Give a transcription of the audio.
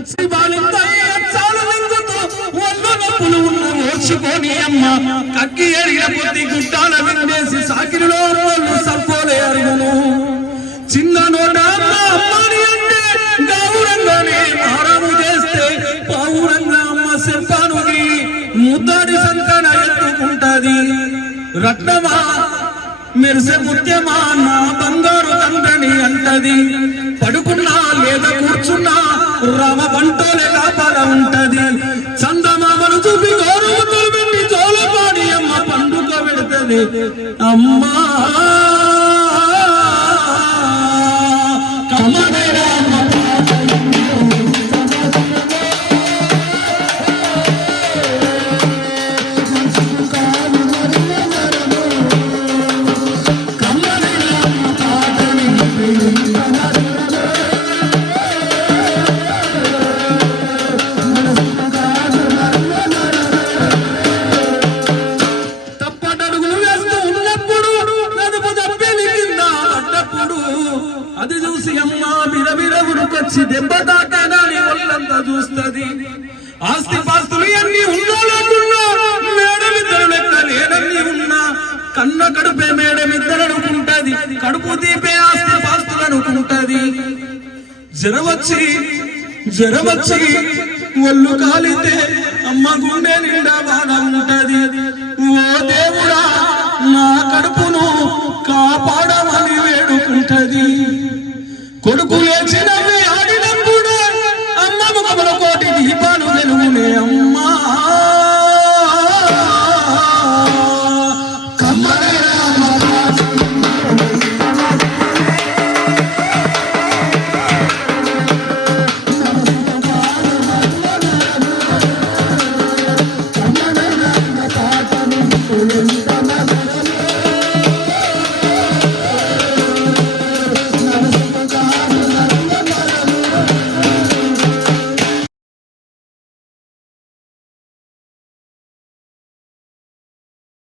పచ్చి బాలింత చాలు లింగుతో ఒళ్ళు నొప్పులు ఉన్న ఓర్చుకొని అమ్మ కక్కి ఎరిగిన కొద్ది గుట్టాల విండేసి సాకిరిలో వాళ్ళు సర్పోలే అరుగును చిన్న నోట అమ్మని అంటే గౌరంగానే మారము చేస్తే పౌరంగా అమ్మ చెప్పానుగి ముద్దాడి సంకన ఎత్తుకుంటది రత్నమా మెరిసే ముత్యమా నా బంగారు తండ్రిని అంటది పడుకున్నా లేదా కూర్చున్నా రామ పంటోలే కాపాల ఉంటది. చందమామను చూపి గౌరవతులు పెట్టి జోలపాడి అమ్మ పండుగ పెడుతుంది. అమ్మా! Thank you. వచ్చి దెబ్బ తాకానా తాకగానే ఒళ్ళంతా చూస్తుంది? ఆస్తి పాస్తులు అన్ని ఉన్నా లేకున్నా మేడమిద్దరు లెక్క లేనన్ని ఉన్నా. కన్న కడుపే మేడం ఇద్దరు అనుకుంటది కడుపు తీపే ఆస్తి పాస్తులు అనుకుంటది. జరవచ్చి జరవచ్చి ఒళ్ళు కాలితే అమ్మ గుండె నిండా బాధ ఉంటది. ఓ దేవుడా నా కడుపును కాపాడమని వేడుకుంటది. కొడుకు లేచిన